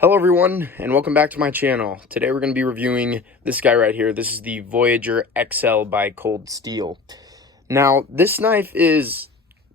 Hello everyone, and welcome back to my channel. Today we're going to be reviewing this guy right here. This is the Voyager XL by Cold Steel. Now, this knife is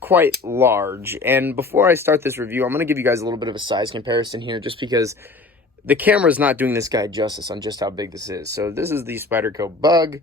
quite large, and before I start this review, I'm going to give you guys a little bit of a size comparison here, just because the camera is not doing this guy justice on just how big this is. So this is the Spyderco Bug.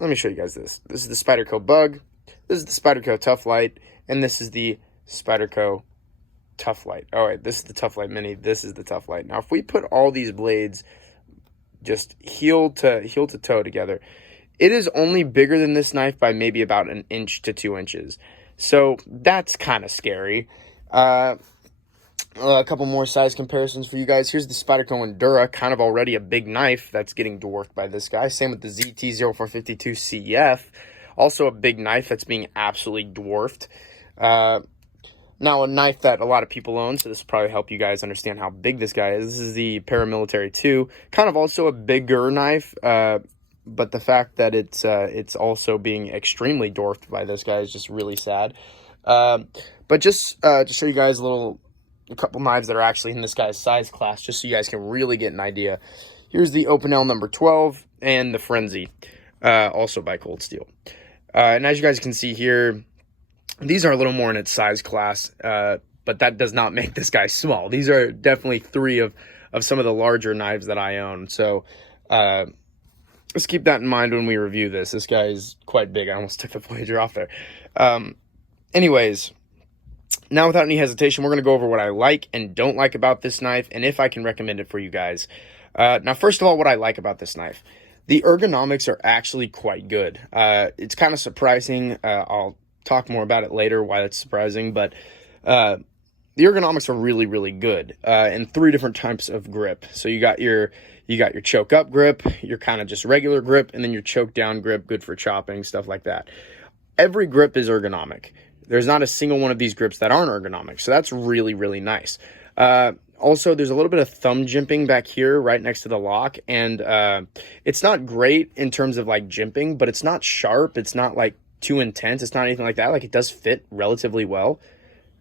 Let me show you guys this. This is the Spyderco Bug, this is the Spyderco Tuff Lite, and this is the Spyderco Tuff Lite. All right, this is the Tuff Lite Mini. This is the Tuff Lite. Now, if we put all these blades just heel to toe together, it is only bigger than this knife by maybe about 1 inch to 2 inches. So that's kind of scary. A couple more size comparisons for you guys. Here's the Spyderco Endura, kind of already a big knife that's getting dwarfed by this guy. Same with the ZT-0452 CF, also a big knife that's being absolutely dwarfed. Now, a knife that a lot of people own, so this will probably help you guys understand how big this guy is. This is the Paramilitary 2, kind of also a bigger knife, but the fact that it's also being extremely dwarfed by this guy is just really sad. But just to show you guys a couple knives that are actually in this guy's size class, just so you guys can really get an idea. Here's the Opinel number 12 and the Frenzy, also by Cold Steel. And as you guys can see here, these are a little more in its size class, but that does not make this guy small. These are definitely three of some of the larger knives that I own. So let's keep that in mind when we review this. This guy is quite big. I almost took the Voyager off there. Anyways, now without any hesitation, we're going to go over what I like and don't like about this knife, and if I can recommend it for you guys. Now, first of all, what I like about this knife. The ergonomics are actually quite good. It's kind of surprising. I'll talk more about it later, why that's surprising, but the ergonomics are really, really good, and three different types of grip. So you got your choke up grip, your kind of just regular grip, and then your choke down grip, good for chopping, stuff like that. Every grip is ergonomic. There's not a single one of these grips that aren't ergonomic, so that's really, really nice. Also, there's a little bit of thumb jimping back here right next to the lock, and it's not great in terms of like jimping, but it's not sharp, it's not like too intense, it's not anything like that. Like, it does fit relatively well,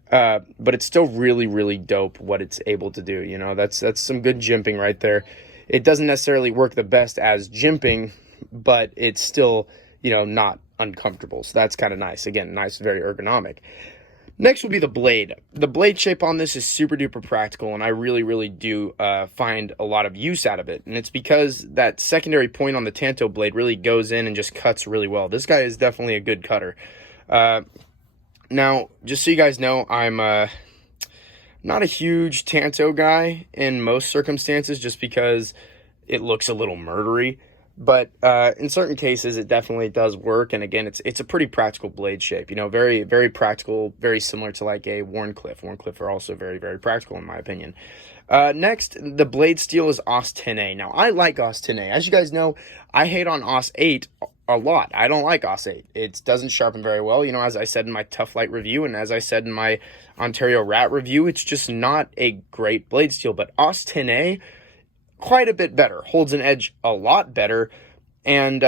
but it's still really, really dope what it's able to do. You know, that's some good jimping right there. It doesn't necessarily work the best as jimping, but it's still, you know, not uncomfortable, so that's kind of nice. Again, nice, very ergonomic. Next will be the blade. The blade shape on this is super duper practical, and I really, really do find a lot of use out of it. And it's because that secondary point on the Tanto blade really goes in and just cuts really well. This guy is definitely a good cutter. Now, just so you guys know, I'm not a huge Tanto guy in most circumstances, just because it looks a little murdery. But in certain cases, it definitely does work. And again, it's a pretty practical blade shape. You know, very, very practical, very similar to like a Wharncliffe. Wharncliffe are also very, very practical in my opinion. Next, the blade steel is AUS 10A. Now, I like AUS 10A. As you guys know, I hate on AUS 8 a lot. I don't like AUS 8. It doesn't sharpen very well. You know, as I said in my Tuff Lite review, and as I said in my Ontario Rat review, it's just not a great blade steel. But AUS 10A, quite a bit better, holds an edge a lot better, and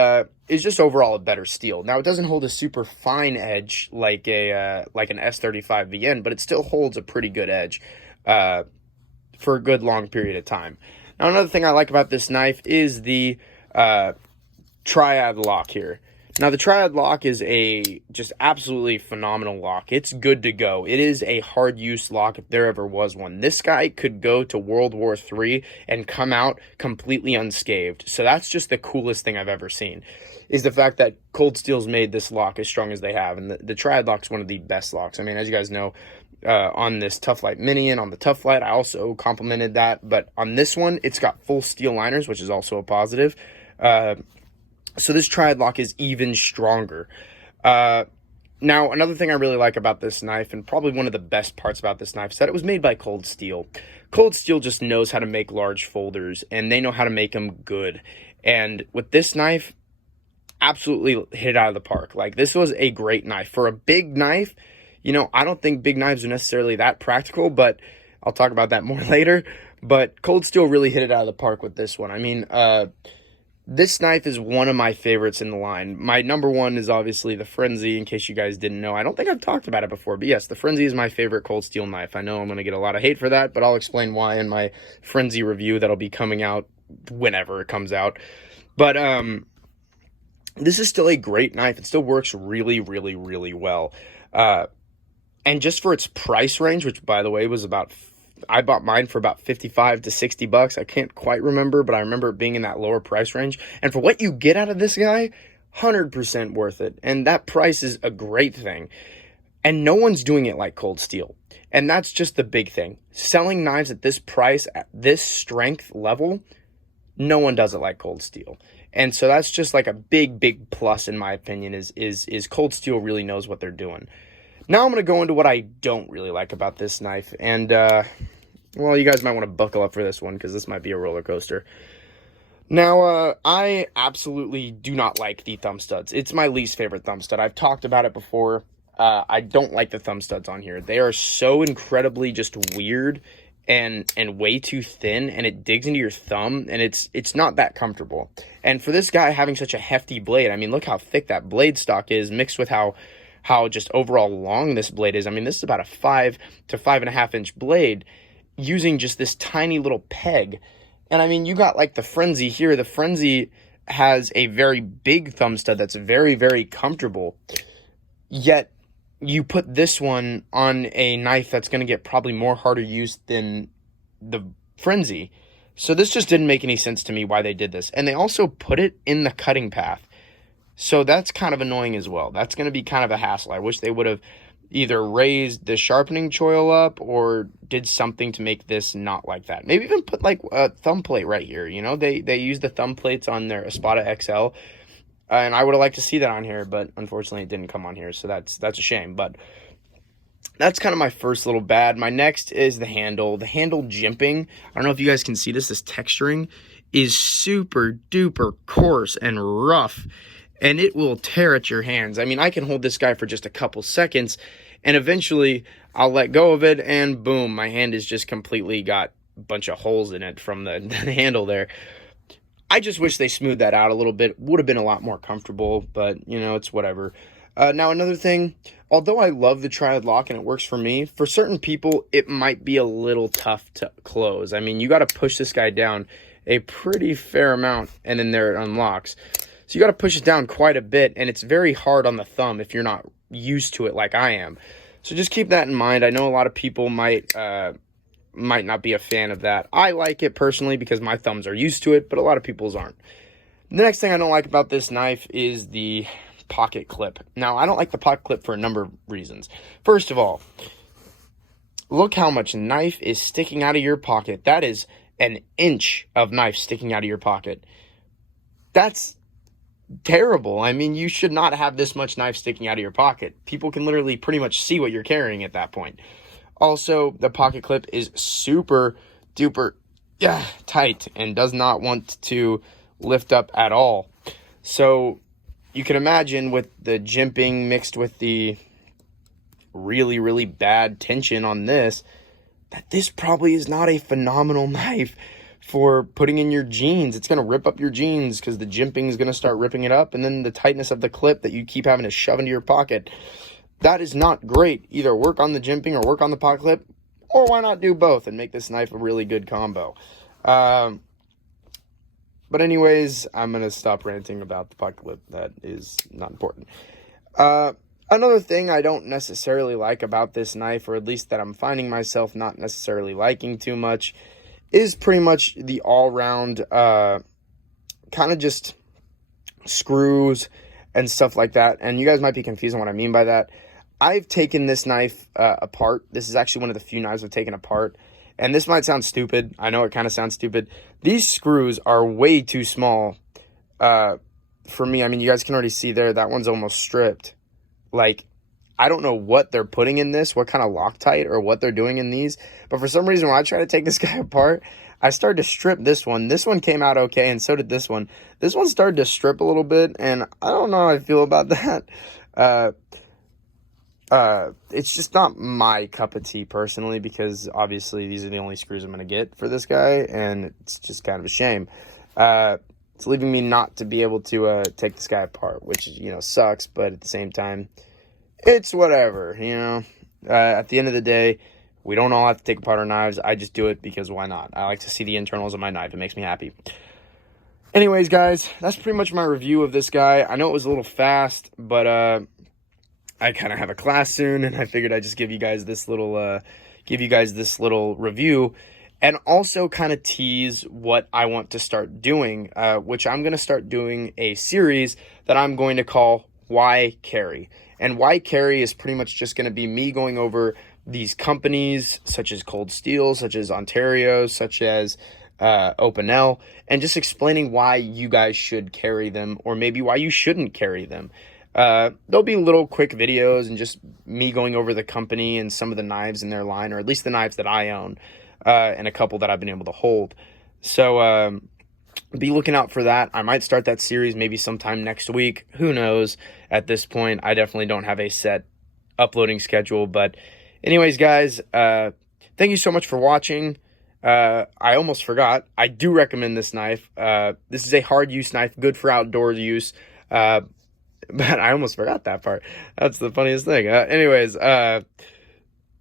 is just overall a better steel. Now, it doesn't hold a super fine edge like an S35 VN, but it still holds a pretty good edge for a good long period of time. Now, another thing I like about this knife is the triad lock here. Now, the triad lock is a just absolutely phenomenal lock. It's good to go. It is a hard use lock if there ever was one. This guy could go to World War III and come out completely unscathed. So that's just the coolest thing I've ever seen, is the fact that Cold Steel's made this lock as strong as they have. And the triad lock's one of the best locks. I mean, as you guys know, on this Tuff Lite Mini and on the Tuff Lite, I also complimented that. But on this one, it's got full steel liners, which is also a positive. So this triad lock is even stronger. Now, another thing I really like about this knife, and probably one of the best parts about this knife, is that it was made by Cold Steel. Cold Steel just knows how to make large folders, and they know how to make them good. And with this knife, absolutely hit it out of the park. Like, this was a great knife. For a big knife, you know, I don't think big knives are necessarily that practical, but I'll talk about that more later. But Cold Steel really hit it out of the park with this one. I mean, This knife is one of my favorites in the line. My number one is obviously the Frenzy, in case you guys didn't know. I don't think I've talked about it before, but yes, the Frenzy is my favorite cold steel knife. I know I'm going to get a lot of hate for that, but I'll explain why in my Frenzy review that'll be coming out whenever it comes out. But this is still a great knife. It still works really, really, really well. And just for its price range, which by the way was about, I bought mine for about 55 to 60 bucks. I can't quite remember, but I remember it being in that lower price range. And for what you get out of this guy, 100% worth it. And that price is a great thing. And no one's doing it like Cold Steel. And that's just the big thing. Selling knives at this price, at this strength level, no one does it like Cold Steel. And so that's just like a big, big plus in my opinion, is Cold Steel really knows what they're doing. Now I'm going to go into what I don't really like about this knife. And, well, you guys might want to buckle up for this one because this might be a roller coaster. Now, I absolutely do not like the thumb studs. It's my least favorite thumb stud. I've talked about it before. I don't like the thumb studs on here. They are so incredibly just weird and way too thin, and it digs into your thumb, and it's not that comfortable. And for this guy having such a hefty blade, I mean, look how thick that blade stock is mixed with how just overall long this blade is. I mean, this is about a 5 to 5.5 inch blade using just this tiny little peg. And I mean, you got like the Frenzy here. The Frenzy has a very big thumb stud that's very, very comfortable. Yet you put this one on a knife that's going to get probably more harder use than the Frenzy. So this just didn't make any sense to me why they did this. And they also put it in the cutting path. So that's kind of annoying as well. That's going to be kind of a hassle. I wish they would have either raised the sharpening choil up or did something to make this not like that. Maybe even put like a thumb plate right here. You know, they use the thumb plates on their Espada XL. And I would have liked to see that on here, but unfortunately it didn't come on here. So that's a shame. But that's kind of my first little bad. My next is the handle. The handle jimping. I don't know if you guys can see this. This texturing is super duper coarse and rough. And it will tear at your hands. I mean, I can hold this guy for just a couple seconds, and eventually I'll let go of it, and boom, my hand has just completely got a bunch of holes in it from the handle there. I just wish they smoothed that out a little bit. Would have been a lot more comfortable, but, you know, it's whatever. Now, another thing, although I love the triad lock and it works for me, for certain people, it might be a little tough to close. I mean, you got to push this guy down a pretty fair amount, and then there it unlocks. So you got to push it down quite a bit, and it's very hard on the thumb if you're not used to it like I am. So just keep that in mind. I know a lot of people might not be a fan of that. I like it personally because my thumbs are used to it, but a lot of people's aren't. The next thing I don't like about this knife is the pocket clip. Now, I don't like the pocket clip for a number of reasons. First of all, look how much knife is sticking out of your pocket. That is an inch of knife sticking out of your pocket. That's terrible. I mean, you should not have this much knife sticking out of your pocket. People can literally pretty much see what you're carrying at that point. Also, the pocket clip is super duper tight and does not want to lift up at all. So you can imagine with the jimping mixed with the really, really bad tension on this, that this probably is not a phenomenal knife for putting in your jeans. It's going to rip up your jeans because the jimping is going to start ripping it up, and then the tightness of the clip that you keep having to shove into your pocket. That is not great. Either work on the jimping or work on the pocket clip, or why not do both and make this knife a really good combo. But anyways, I'm going to stop ranting about the pocket clip. That is not important. Another thing I don't necessarily like about this knife, or at least that I'm finding myself not necessarily liking too much, is pretty much the all-round kind of just screws and stuff like that. And you guys might be confused on what I mean by that. I've taken this knife apart. This is actually one of the few knives I've taken apart. And this might sound stupid. I know it kind of sounds stupid. These screws are way too small for me. I mean, you guys can already see there, that one's almost stripped. Like, I don't know what they're putting in this, what kind of Loctite or what they're doing in these. But for some reason, when I try to take this guy apart, I started to strip this one. This one came out okay, and so did this one. This one started to strip a little bit, and I don't know how I feel about that. It's just not my cup of tea personally, because obviously these are the only screws I'm going to get for this guy, and it's just kind of a shame. it's leaving me not to be able to take this guy apart, which, sucks, but at the same time, it's whatever, At the end of the day, we don't all have to take apart our knives. I just do it because why not? I like to see the internals of my knife. It makes me happy. Anyways, guys, that's pretty much my review of this guy. I know it was a little fast, but I kind of have a class soon, and I figured I'd just give you guys this little review, and also kind of tease what I want to start doing, which I'm going to start doing a series that I'm going to call Why Carry. And Why Carry is pretty much just going to be me going over these companies, such as Cold Steel, such as Ontario, such as Opinel, and just explaining why you guys should carry them, or maybe why you shouldn't carry them. There'll be little quick videos and just me going over the company and some of the knives in their line, or at least the knives that I own, and a couple that I've been able to hold. So be looking out for that. I might start that series maybe sometime next week. Who knows? At this point, I definitely don't have a set uploading schedule. But anyways, guys, thank you so much for watching. I almost forgot. I do recommend this knife. This is a hard use knife, good for outdoor use. But I almost forgot that part. That's the funniest thing. Anyways,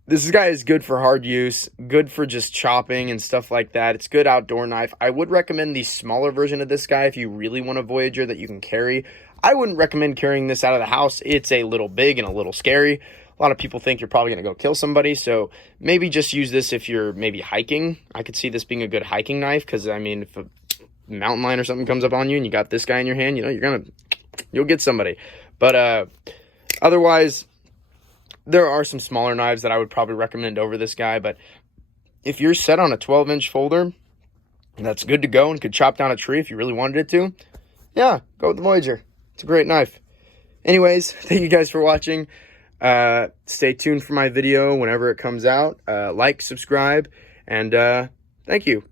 this guy is good for hard use, good for just chopping and stuff like that. It's good outdoor knife. I would recommend the smaller version of this guy if you really want a Voyager that you can carry. I wouldn't recommend carrying this out of the house. It's a little big and a little scary. A lot of people think you're probably going to go kill somebody, so maybe just use this if you're maybe hiking. I could see this being a good hiking knife, because, I mean, if a mountain lion or something comes up on you and you got this guy in your hand, you'll get somebody. But otherwise, there are some smaller knives that I would probably recommend over this guy. But if you're set on a 12-inch folder, that's good to go and could chop down a tree if you really wanted it to, yeah, go with the Voyager. It's a great knife. Anyways, thank you guys for watching. Stay tuned for my video whenever it comes out. Like, subscribe, and thank you.